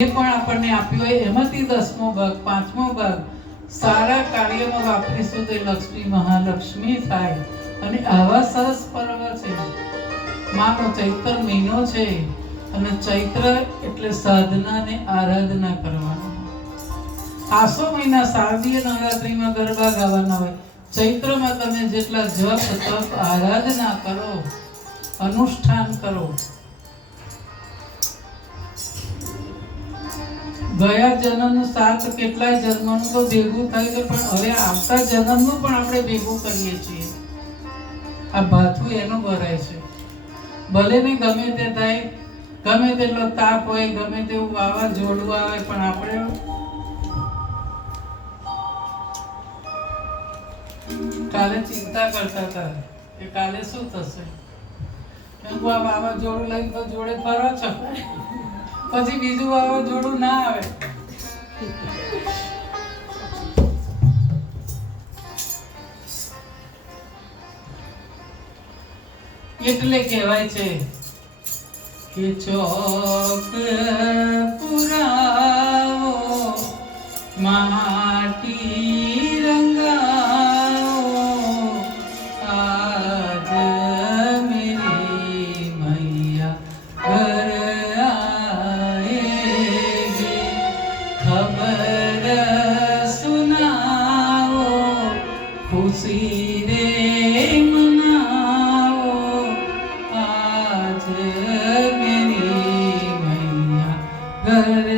પણ આપણને આપ્યું હોય એમાંથી 10મો ભાગ 5મો ભાગ સારા કાર્યમાં વાપરીશું તો લક્ષ્મી મહાલક્ષ્મી થાય. અને આવા સરસ પર્વ છે. માનો ચૈત્ર મહિનો છે અને ચૈત્ર એટલે સાધના ને આરાધના કરવાનો. આસો મહિના શારદીય નવરાત્રીમાં ગરબા ગાવાના હોય. ચૈત્રમાં તમે જેટલા જપ તપ આરાધના કરો, અનુષ્ઠાન કરો, ગયા જન્મનું સાથ કેટલાય જન્મનું તો ભેગું થાય છે, પણ હવે આવતા જન્મનું પણ આપણે ભેગું કરીએ છીએ. આ ભાથું એનું ભરાય છે. ભલે ને ગમે તે થાય, ગમે તેટલો તાપ હોય, ગમે તેવું વાવાઝોડું આવે, પણ આપણે કાલે ચિંતા કરતા હતા કે કાલે શું થશે. આ વાવાઝોડું લઈને તો જોડે ફરો છો, પછી બીજું વાવાઝોડું ના આવે. એટલે કહેવાય છે કે ચોક પુરાવો, માટી રંગાવો, આજ મેરી મૈયા ઘર આएगी, ખબર સુનાવો, ખુશી રે મનાવો, આજ મેરી મૈયા ઘર